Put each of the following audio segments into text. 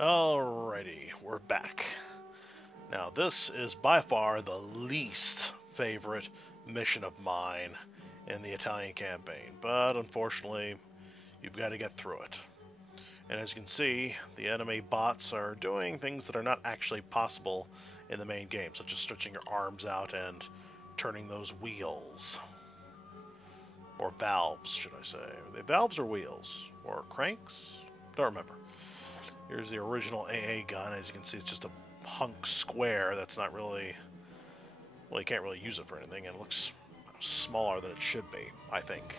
Alrighty, we're back. Now this is by far the least favorite mission of mine in the Italian campaign, but unfortunately you've got to get through it. And as you can see, the enemy bots are doing things that are not actually possible in the main game, such as stretching your arms out and turning those wheels. Or valves, should I say. Are they valves or wheels? Or cranks? Don't remember. Here's the original AA gun. As you can see, it's just a hunk square that's not really... Well, you can't really use it for anything, and it looks smaller than it should be, I think.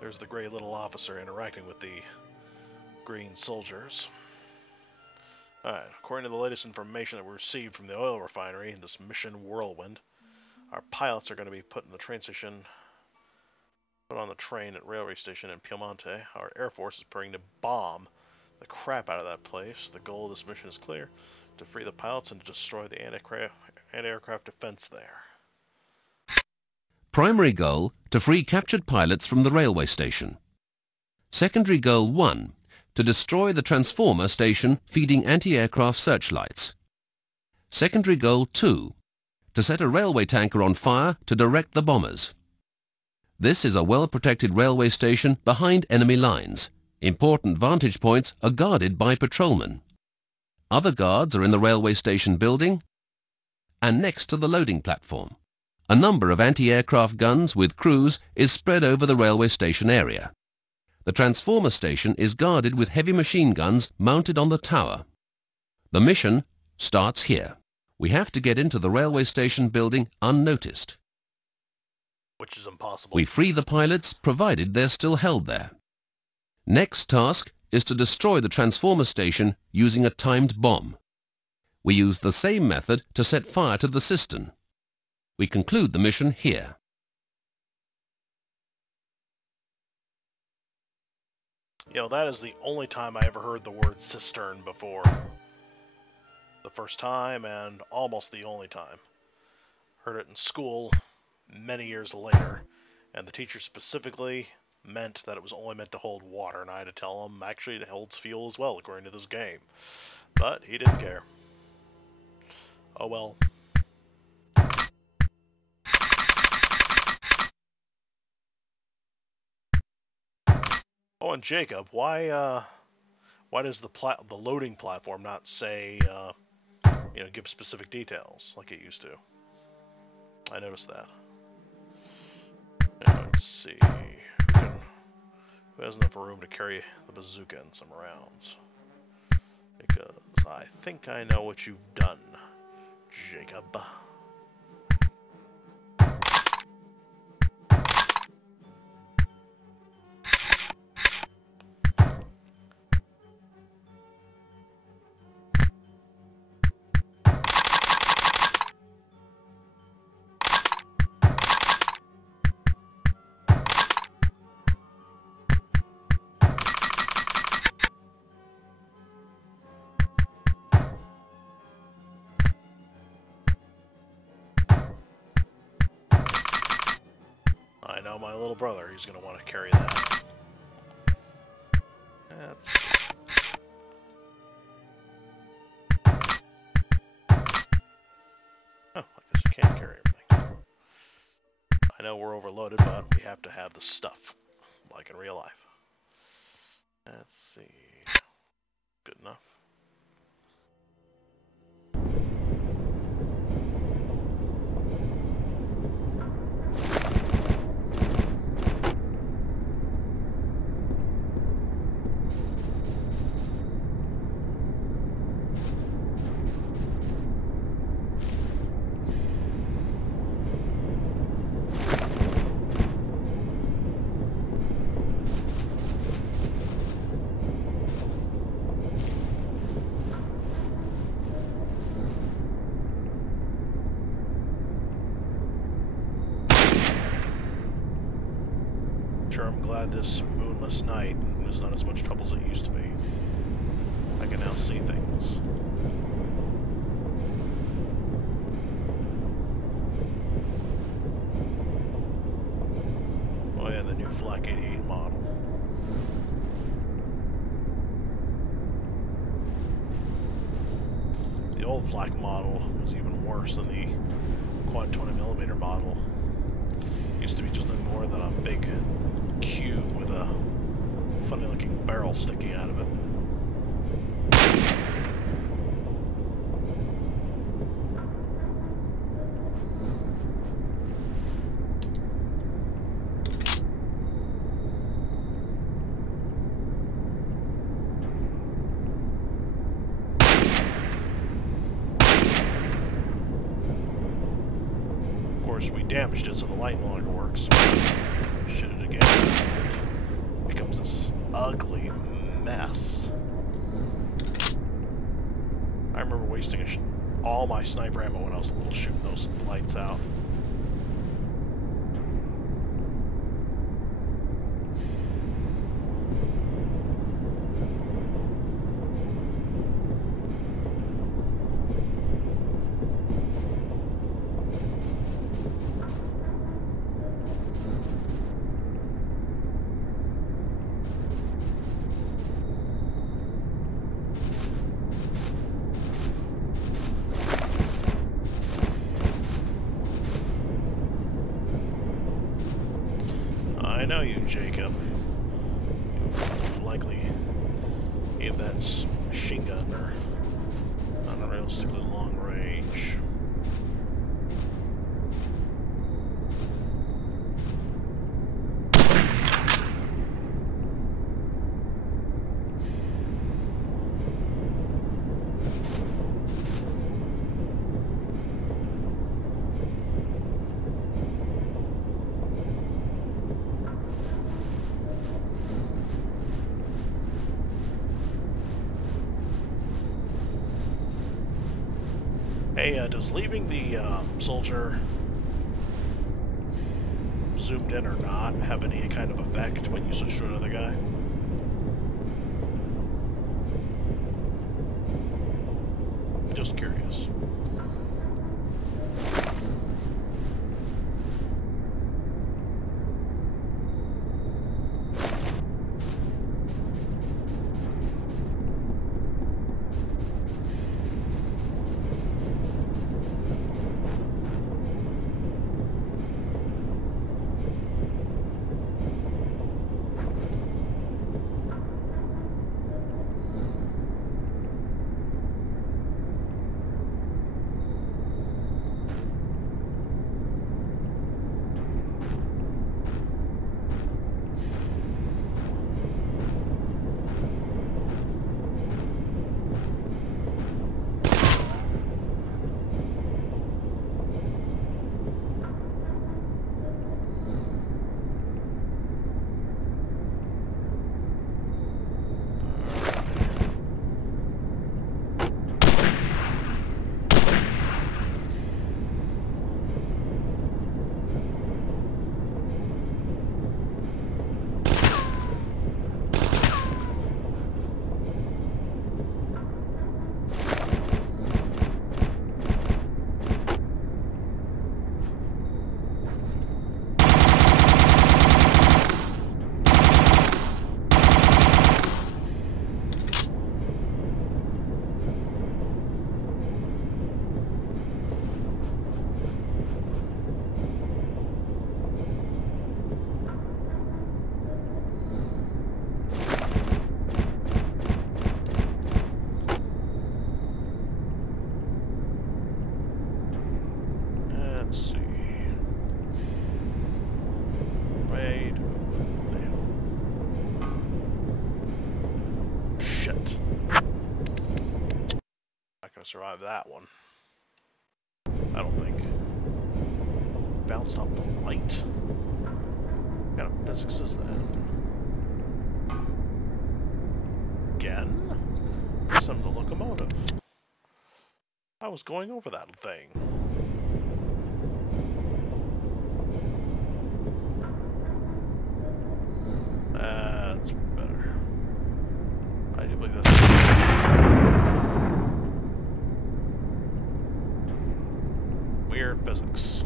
There's the gray little officer interacting with the green soldiers. Alright, according to the latest information that we received from the oil refinery, this mission Whirlwind, our pilots are going to be put in the train station... Put on the train at railway station in Piemonte. Our Air Force is preparing to bomb the crap out of that place. The goal of this mission is clear: to free the pilots and to destroy the anti-aircraft defense there. Primary goal: to free captured pilots from the railway station. Secondary goal 1: to destroy the transformer station feeding anti-aircraft searchlights. Secondary goal 2: to set a railway tanker on fire to direct the bombers. This is a well-protected railway station behind enemy lines. Important vantage points are guarded by patrolmen. Other guards are in the railway station building and next to the loading platform. A number of anti-aircraft guns with crews is spread over the railway station area. The transformer station is guarded with heavy machine guns mounted on the tower. The mission starts here. We have to get into the railway station building unnoticed. Which is impossible. We free the pilots, provided they're still held there. Next task is to destroy the transformer station using a timed bomb. We use the same method to set fire to the cistern. We conclude the mission here. You know, that is the only time I ever heard the word cistern before. The first time and almost the only time. Heard it in school many years later, and the teacher specifically meant that it was only meant to hold water, and I had to tell him actually it holds fuel as well according to this game. But he didn't care. Oh well. Oh, and Jacob, why does the loading platform not say give specific details like it used to? I noticed that. Now, let's see. Who has enough room to carry the bazooka and some rounds? Because I think I know what you've done, Jacob. I know my little brother, he's going to want to carry that. Oh, I guess you can't carry everything. I know we're overloaded, but we have to have the stuff, like in real life. Let's see. Good enough. I'm glad this moonless night is not as much trouble as it used to be. I can now see things. Oh yeah, the new Flak 88 model. old flak model was even worse than the quad 20mm model. It used to be just nothing more than a big cube with a funny looking barrel sticking out of it. We damaged it so the light no longer works. Shoot it again. It becomes this ugly mess. I remember wasting all my sniper ammo when I was little shooting those lights out. I know you, Jacob. You likely aim that machine gun or not a realistically long range. Hey, does leaving the soldier zoomed in or not have any kind of effect when you switch to another guy? Just curious. Survive that one. I don't think. Bounced off the light? What kind of physics is that? Again? Some of the locomotive. I was going over that thing. That's better. I do believe that's weird physics.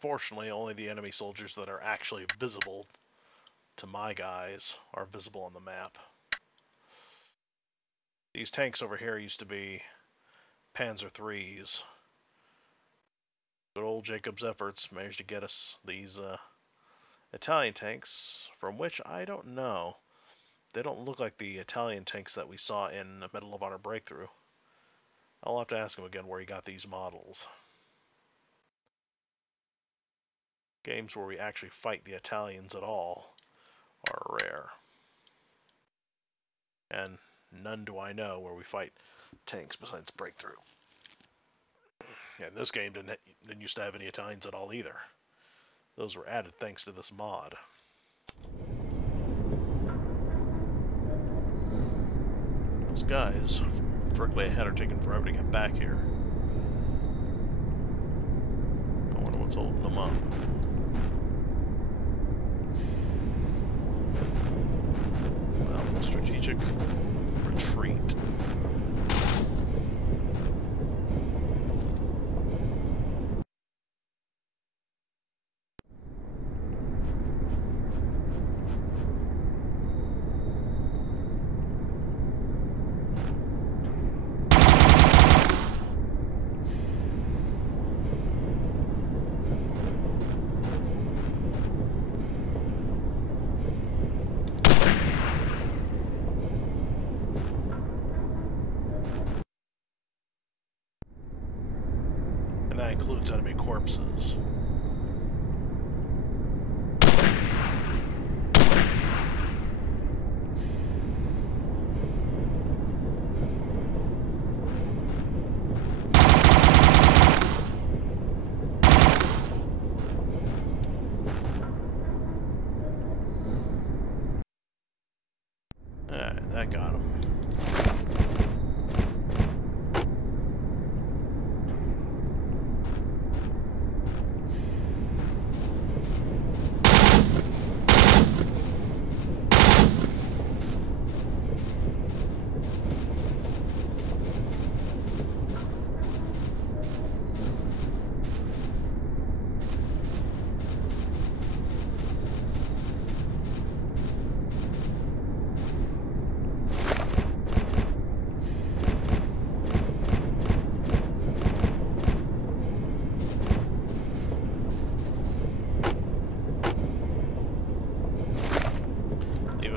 unfortunately, only the enemy soldiers that are actually visible to my guys are visible on the map. These tanks over here used to be Panzer IIIs. Good old Jacob's efforts managed to get us these Italian tanks, from which I don't know. They don't look like the Italian tanks that we saw in the Medal of Honor Breakthrough. I'll have to ask him again where he got these models. Games where we actually fight the Italians at all are rare. And none do I know where we fight tanks besides Breakthrough. Yeah, this game didn't used to have any Italians at all either. Those were added thanks to this mod. Those guys directly ahead are taking forever to get back here. I wonder what's holding them up. Well, strategic retreat. That includes enemy corpses. Alright, that got him.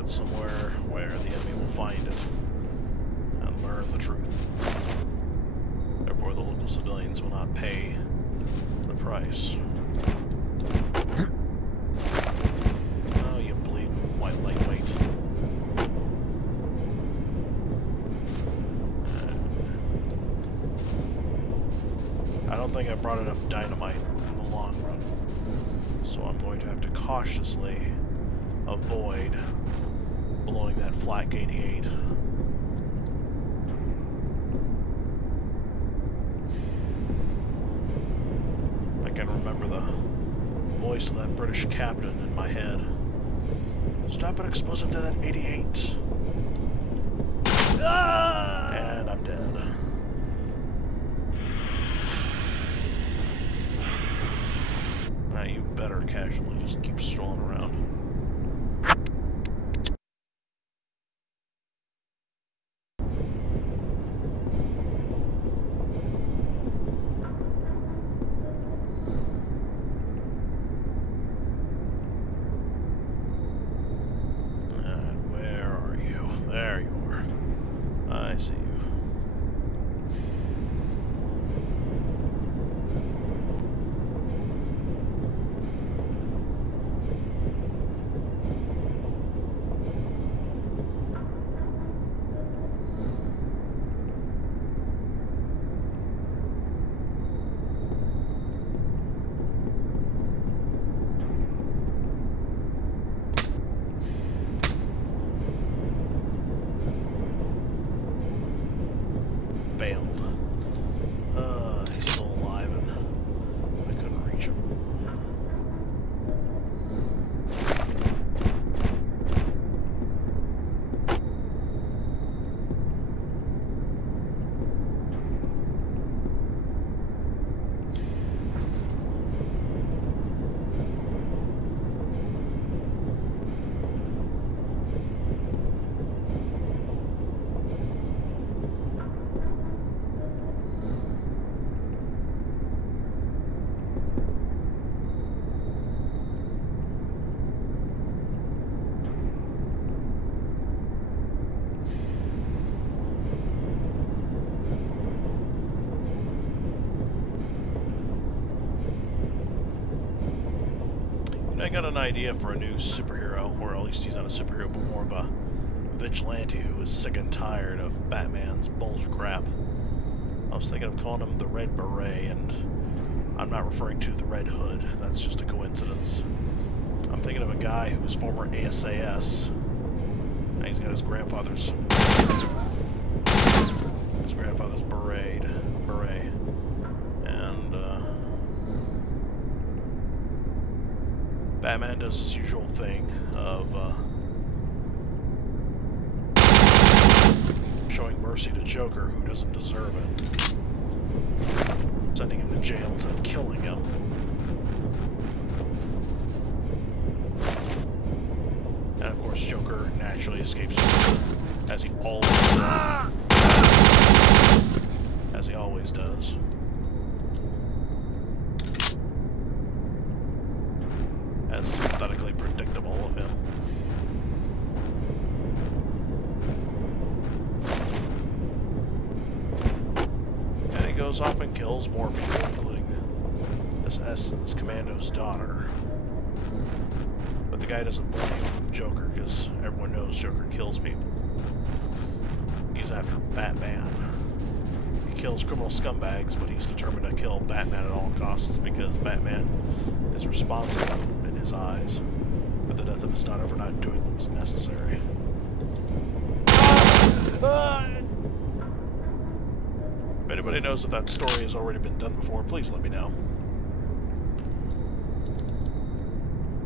Somewhere where the enemy will find it and learn the truth. Therefore, the local civilians will not pay the price. Oh, you bleeding white lightweight. I don't think I brought enough dynamite in the long run, so I'm going to have to cautiously avoid blowing that Flak 88. I can remember the voice of that British captain in my head. Stop an explosive to that 88. Ah! And I'm dead. Now you better casually just keep strolling around. got an idea for a new superhero, or at least he's not a superhero, but more of a vigilante who is sick and tired of Batman's bullshit crap. I was thinking of calling him the Red Beret, and I'm not referring to the Red Hood. That's just a coincidence. I'm thinking of a guy who's former ASAS. And he's got his grandfather's beret. And Batman does his usual thing of showing mercy to Joker, who doesn't deserve it, sending him to jail instead of killing him. And of course Joker naturally escapes, as he always does. As he always does. As is pathetically predictable of him. And he goes off and kills more people, including this Commando's daughter. But the guy doesn't blame Joker, because everyone knows Joker kills people. He's after Batman. He kills criminal scumbags, but he's determined to kill Batman at all costs, because Batman is responsible, in his eyes, for the death of his daughter for not doing what was necessary. If anybody knows if that story has already been done before, please let me know.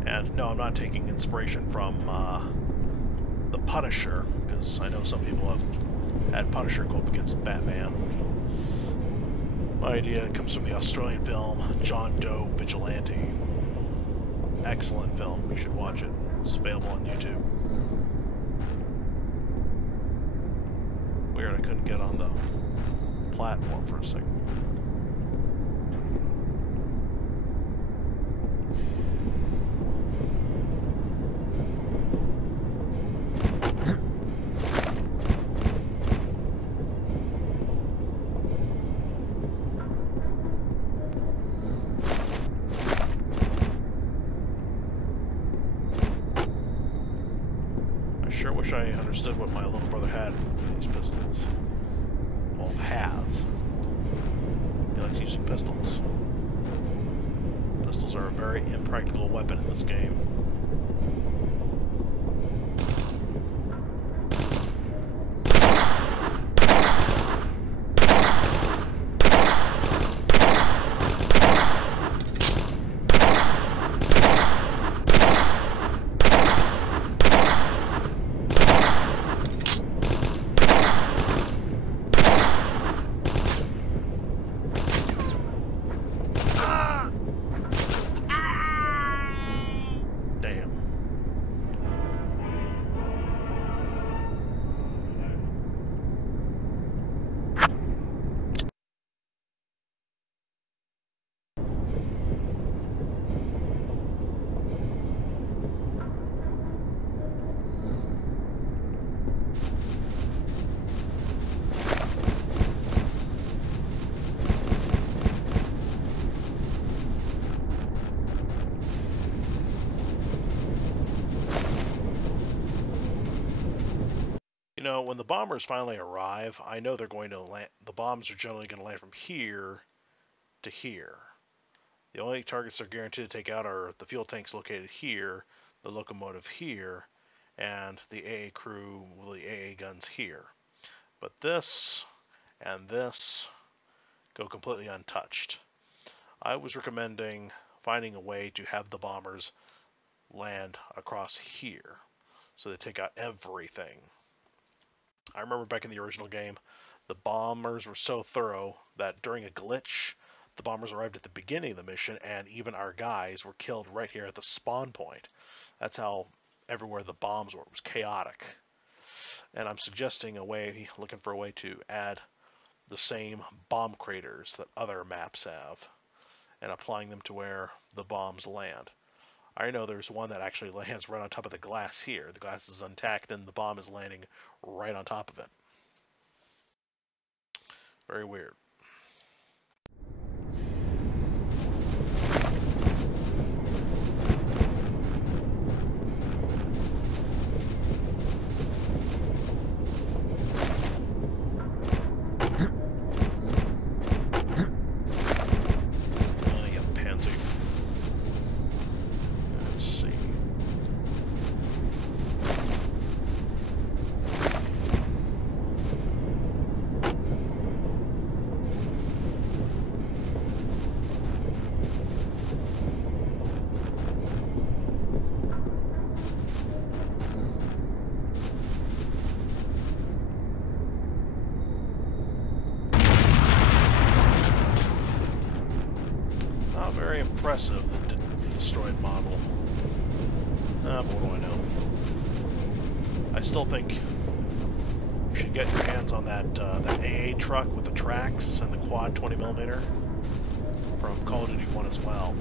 And no, I'm not taking inspiration from the Punisher, because I know some people have had Punisher go up against Batman. My idea comes from the Australian film John Doe Vigilante. Excellent film, you should watch it. It's available on YouTube. Weird, I couldn't get on the platform for a second. I wish I understood what my little brother had for these pistols. Well, has. He likes using pistols. Pistols are a very impractical weapon in this game. You know, when the bombers finally arrive, I know they're going to land. The bombs are generally going to land from here to here. The only targets they're guaranteed to take out are the fuel tanks located here, the locomotive here, and the AA crew with the AA guns here. But this and this go completely untouched. I was recommending finding a way to have the bombers land across here, so they take out everything. I remember back in the original game, the bombers were so thorough that during a glitch, the bombers arrived at the beginning of the mission, and even our guys were killed right here at the spawn point. That's how everywhere the bombs were. It was chaotic. And I'm suggesting a way, looking for a way to add the same bomb craters that other maps have, and applying them to where the bombs land. I know there's one that actually lands right on top of the glass here. The glass is intact and the bomb is landing right on top of it. Very weird. what do I know? I still think you should get your hands on that that AA truck with the tracks and the quad 20mm from Call of Duty 1 as well.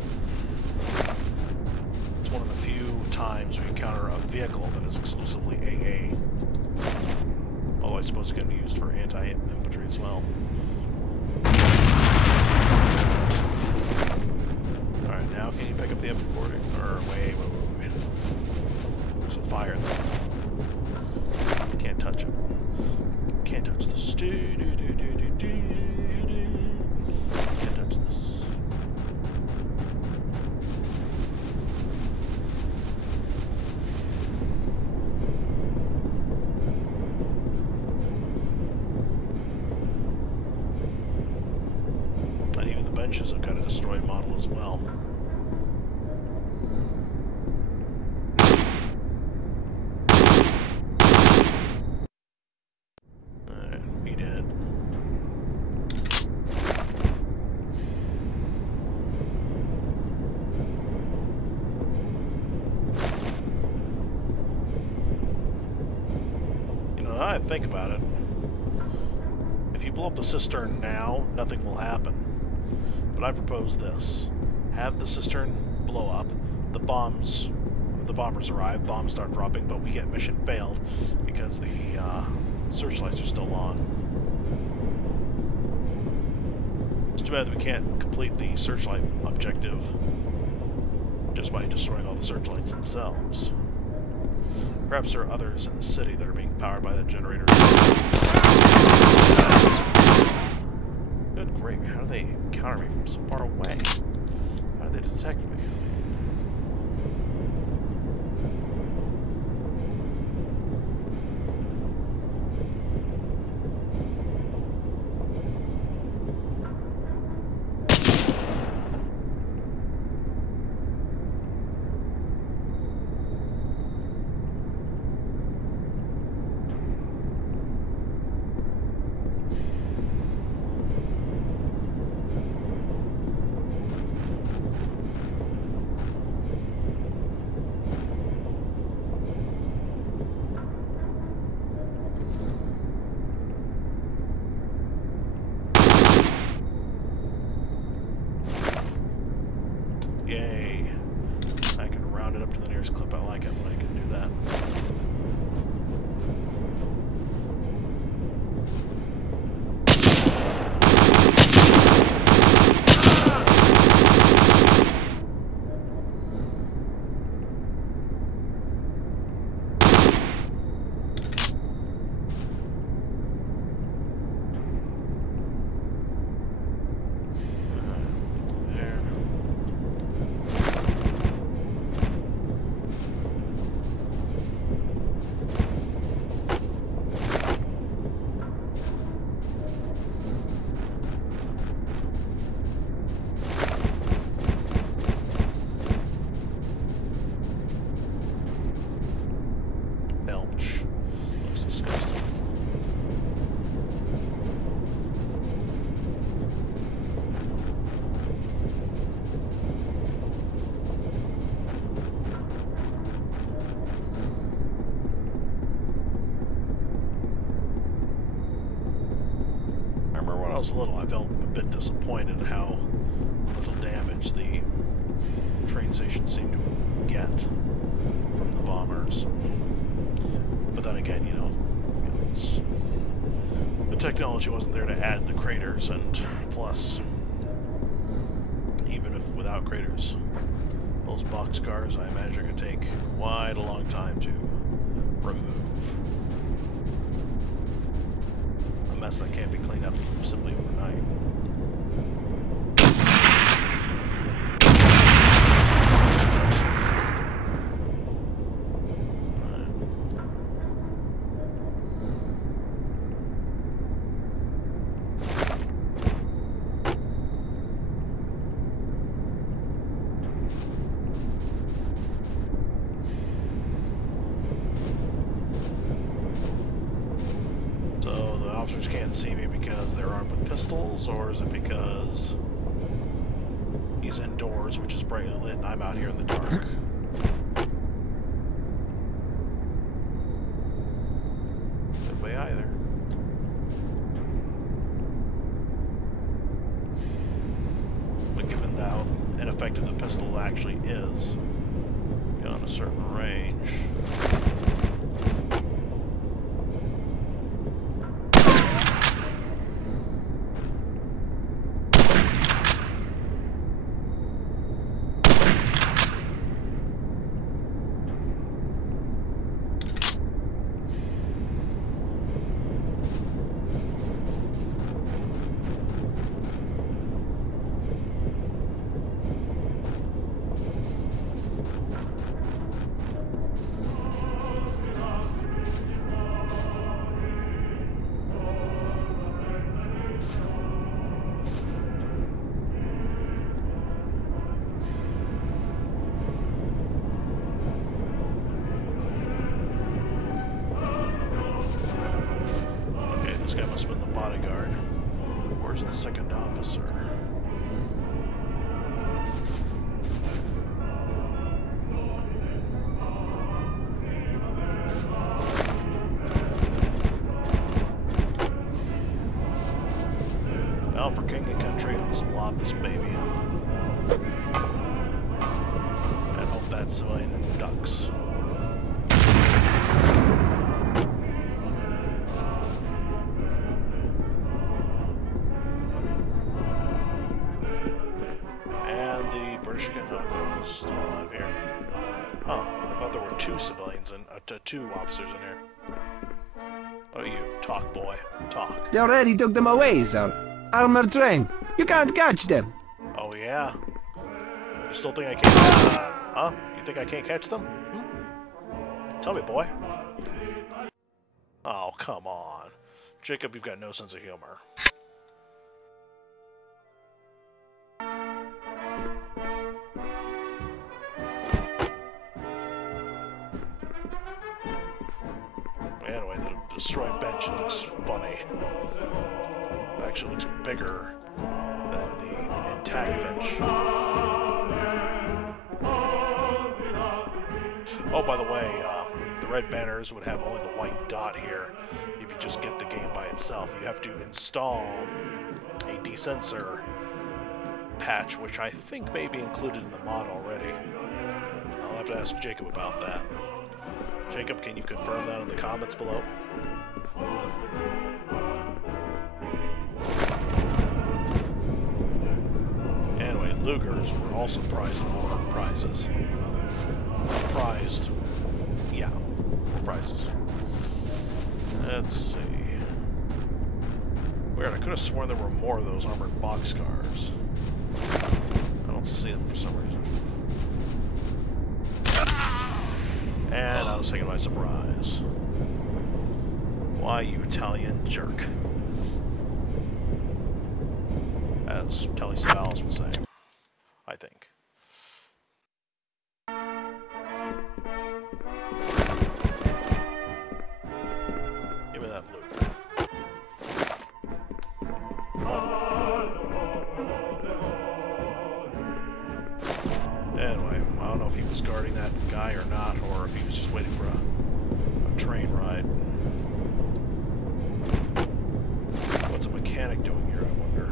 It's one of the few times we encounter a vehicle that is exclusively AA. Although I suppose it can be used for anti-infantry as well. Alright, now can you pick up the M40? Or wait. There's a fire there. Can't touch it. Can't touch this. Can't touch this. And even the benches have got a destroyed model as well. I think about it. If you blow up the cistern now, nothing will happen. But I propose this. Have the cistern blow up, the bombers arrive, bombs start dropping, but we get mission failed because the searchlights are still on. It's too bad that we can't complete the searchlight objective just by destroying all the searchlights themselves. Perhaps there are others in the city that are being powered by that generator. Good grief, how do they encounter me from so far away? How do they detect me? Yay. I can round it up to the nearest clip I like it when I can do that. Little, I felt a bit disappointed how little damage the train station seemed to get from the bombers. But then again, the technology wasn't there to add the craters, and plus, even if without craters, those boxcars I imagine could take quite a long time to remove. A mess that can't be cleaned up simply overnight. Officers can't see me because they're armed with pistols, or is it because he's indoors, which is brightly lit, and I'm out here in the dark? effective the pistol actually is beyond a certain range. This guy must have been the bodyguard. Where's the second officer? Now for king and country, let's lob this baby up. And hope that civilian ducks. Still alive here. Huh. I thought there were two civilians and two officers in here. What are you? Talk, boy. Talk. They already took them away, sir. Armored train. You can't catch them. Oh, yeah? You still think I can't catch them? Huh? You think I can't catch them? Hmm? Tell me, boy. Oh, come on. Jacob, you've got no sense of humor. Anyway, the destroyed bench looks funny. It actually looks bigger than the intact bench. Oh, by the way, the red banners would have only the white dot here if you just get the game by itself. You have to install a desensor patch, which I think may be included in the mod already. I'll have to ask Jacob about that. Jacob, can you confirm that in the comments below? Anyway, Lugers were also prized for prizes. Prized. Yeah, prizes. Let's see. Weird, I could have sworn there were more of those armored boxcars. I don't see them for some reason. And I was taken by surprise. Why, you Italian jerk. As Telly Savalas would say. I think. Give me that loot. Anyway, I don't know if he was guarding that guy or not, or if he was just waiting for a train ride. What's a mechanic doing here, I wonder?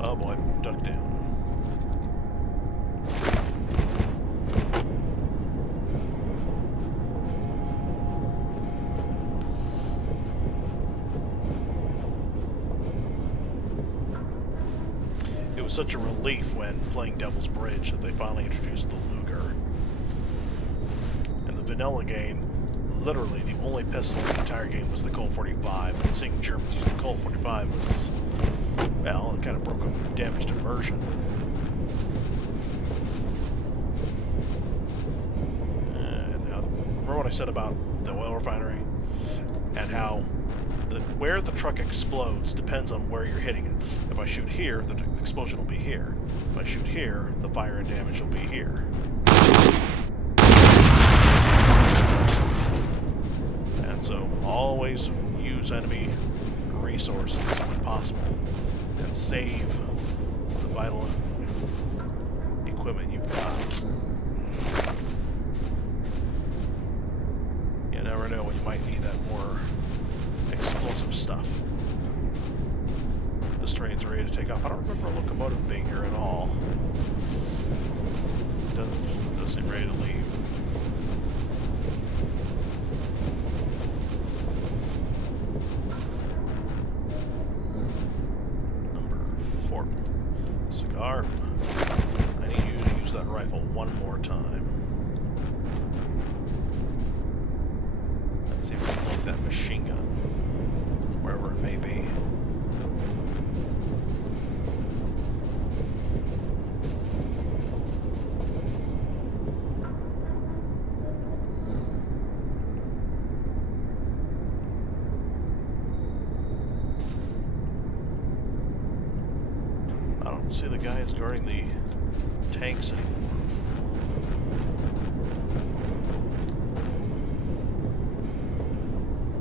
Oh boy, duck down. It was such a relief when playing Devil's Bridge that they finally introduced the Luger. In the vanilla game, literally the only pistol in the entire game was the Colt 45, and seeing Germans use the Colt 45 was, well, it kind of broke up damaged immersion. And now, remember what I said about the oil refinery? And how the where the truck explodes depends on where you're hitting it. If I shoot here, the explosion will be here. If I shoot here, the fire and damage will be here. And so always use enemy resources when possible and save the vital equipment you've got. You never know when you might need that more explosive stuff. This train's ready to take off. I don't remember a locomotive being here at all. It does seem ready to leave. Number 4. Cigar. I need you to use that rifle one more time. Let's see if we can make that machine gun, wherever it may be. I don't see the guys guarding the tanks anymore.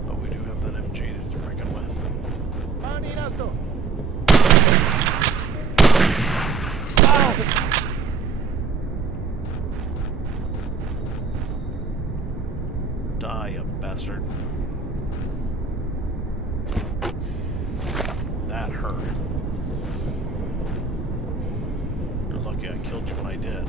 But we do have that MG to reckon with. Die, you bastard. That hurt. You're lucky I killed you when I did.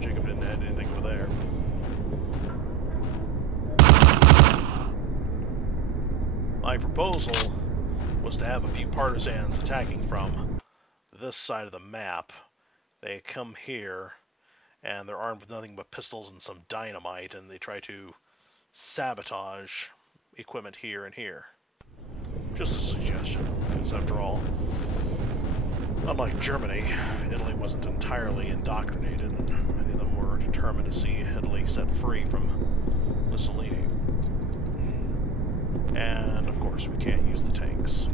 Jacob didn't add anything over there. My proposal was to have a few partisans attacking from this side of the map. They come here, and they're armed with nothing but pistols and some dynamite, and they try to sabotage equipment here and here. Just a suggestion, because after all, unlike Germany, Italy wasn't entirely indoctrinated, and many of them were determined to see Italy set free from Mussolini. And, of course, we can't use the tanks.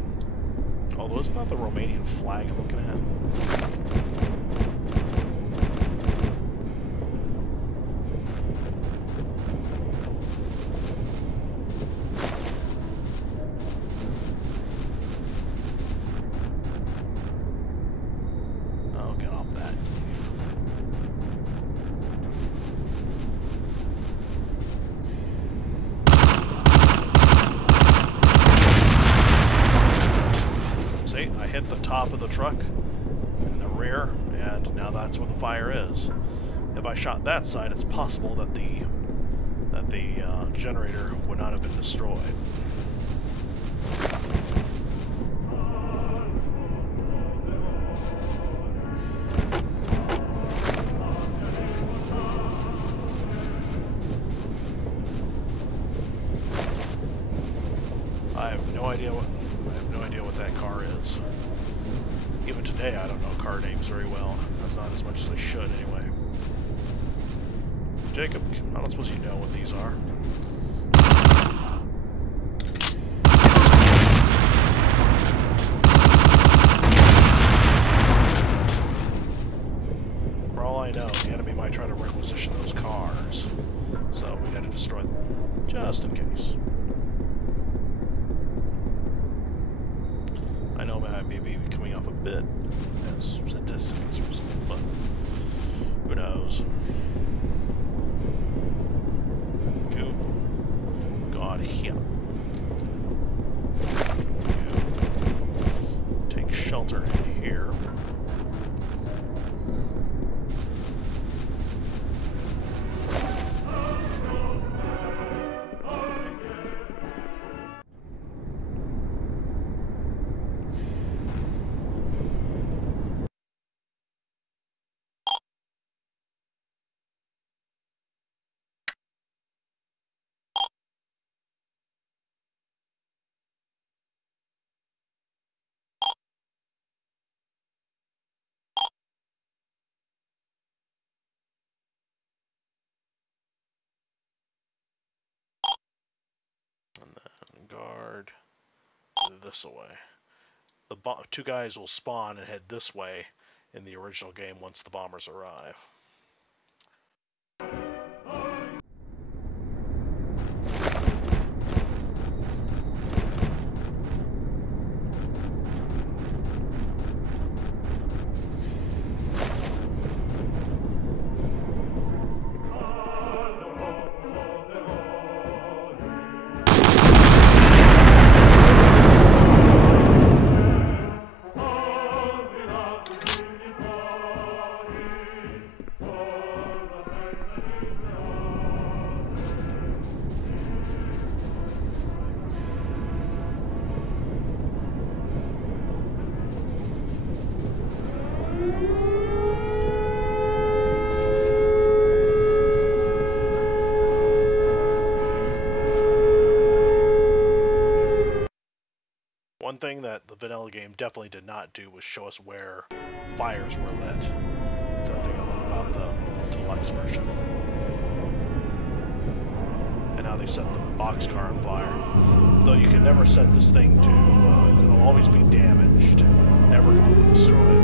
Although, isn't that the Romanian flag I'm looking at? Hit the top of the truck in the rear, and now that's where the fire is. If I shot that side, it's possible that the generator would not have been destroyed. I have no idea what that car is. Even today, I don't know car names very well. That's not as much as I should, anyway. Jacob, I don't suppose you know what these are. For all I know, the enemy might try to requisition those cars. So we gotta destroy them, just in case. I know I may be coming off a bit as sadistic as a result, but who knows? about here. You take shelter in here. And then guard this away. The two guys will spawn and head this way in the original game once the bombers arrive. One thing that the vanilla game definitely did not do was show us where fires were lit. So I think I love about the deluxe version. And how they set the boxcar on fire. Though you can never set this thing to, it'll always be damaged, never completely destroyed.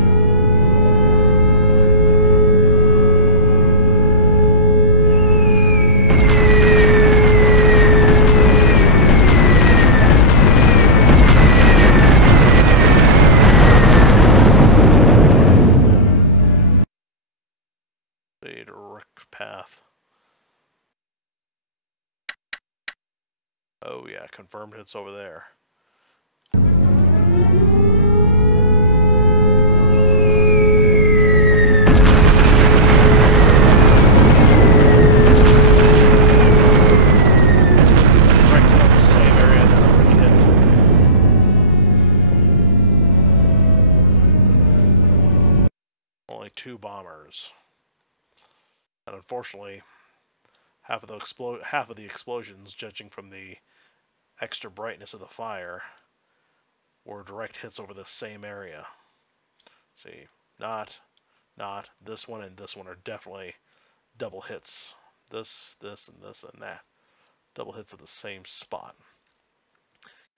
Direct path. Oh yeah, confirmed it's over there. Directed on the same area that already hit. Only 2 bombers. And unfortunately, half of the explosions, judging from the extra brightness of the fire, were direct hits over the same area. See, not this one and this one are definitely double hits. This, and this, and that. Double hits at the same spot.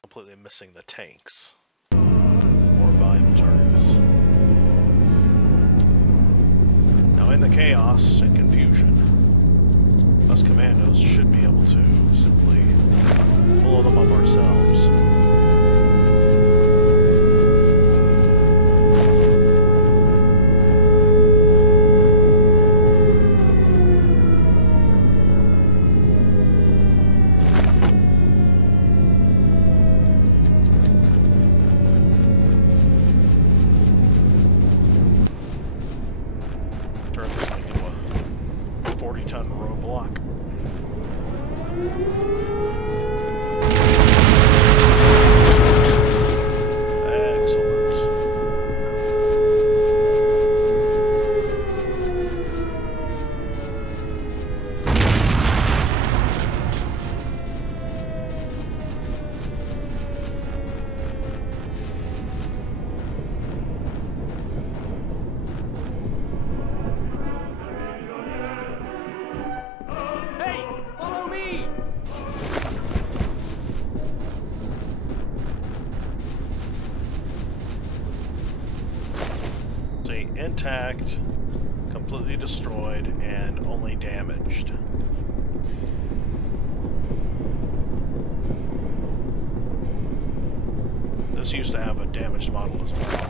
Completely missing the tanks. More valuable targets. Now in the chaos and confusion, us commandos should be able to simply blow them up ourselves. Turn this thing into a 40-ton roadblock. Intact, completely destroyed, and only damaged. This used to have a damaged model as well.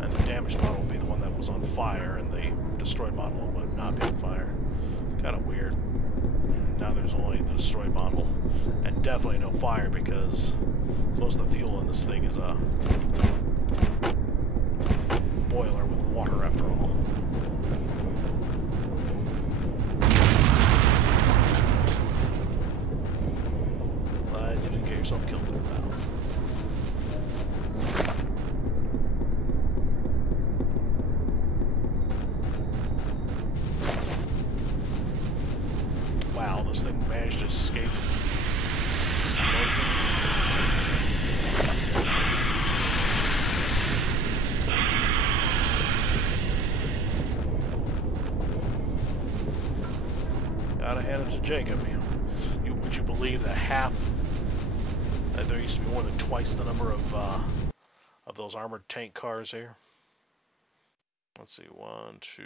And the damaged model would be the one that was on fire, and the destroyed model would not be on fire. Kind of weird. now there's only the destroyed model. And definitely no fire, because most of the fuel in this thing is a boiler with water after all. But you didn't get yourself killed there, pal. Wow, this thing managed to escape explosion. Gotta hand it to Jacob. Would you believe that there used to be more than twice the number of those armored tank cars here? Let's see, 1, 2.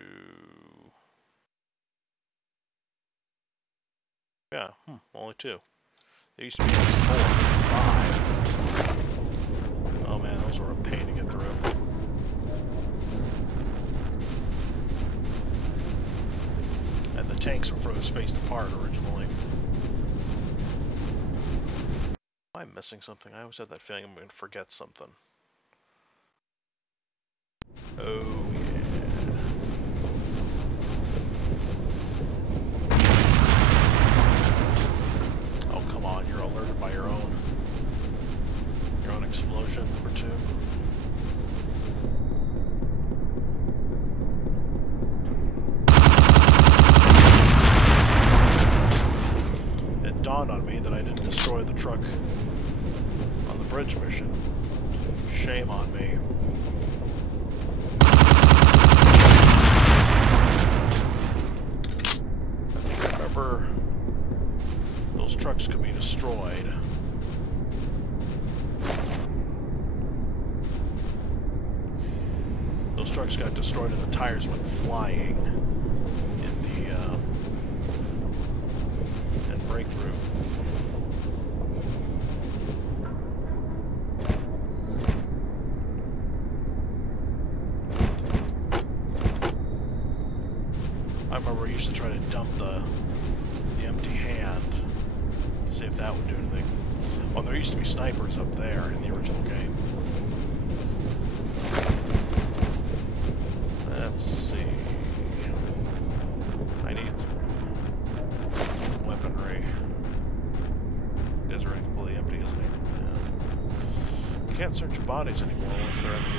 Yeah, only 2. There used to be at least 4, 5. Oh man, those were a pain to get through. And the tanks were further spaced apart originally. Am I missing something? I always had that feeling I'm going to forget something. Oh yeah. Oh come on, you're alerted by your own explosion, number 2. It dawned on me that I didn't destroy the truck on the bridge mission. Shame on me. I think I remember those trucks could be destroyed. Those trucks got destroyed and the tires went flying in breakthrough. I remember we used to try to dump the empty hand, see if that would do anything. Well, there used to be snipers up there in the original game. Let's see. I need weaponry. These are completely empty, isn't it? Yeah. You can't search bodies anymore once they're empty.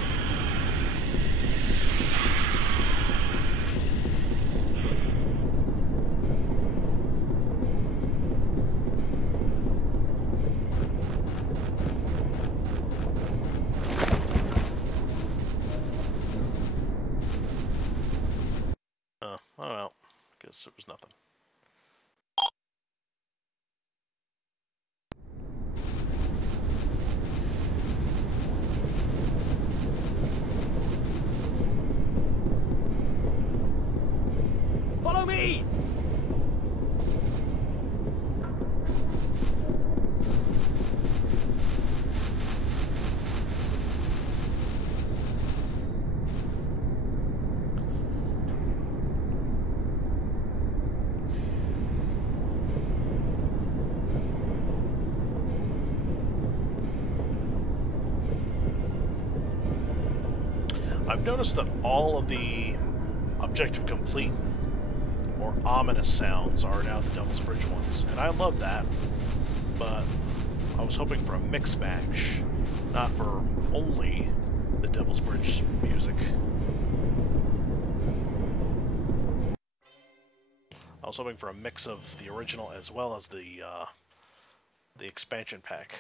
Oh well, guess it was nothing. Follow me! I've noticed that all of the objective complete or ominous sounds are now the Devil's Bridge ones, and I love that, but I was hoping for a mix match, not for only the Devil's Bridge music. I was hoping for a mix of the original as well as the expansion pack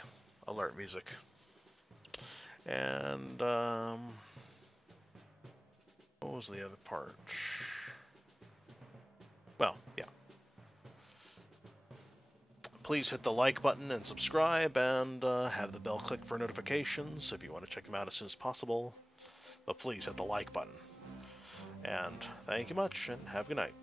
alert music. And what was the other part? Well, yeah. Please hit the like button and subscribe, and have the bell click for notifications if you want to check them out as soon as possible. But please hit the like button. And thank you much, and have a good night.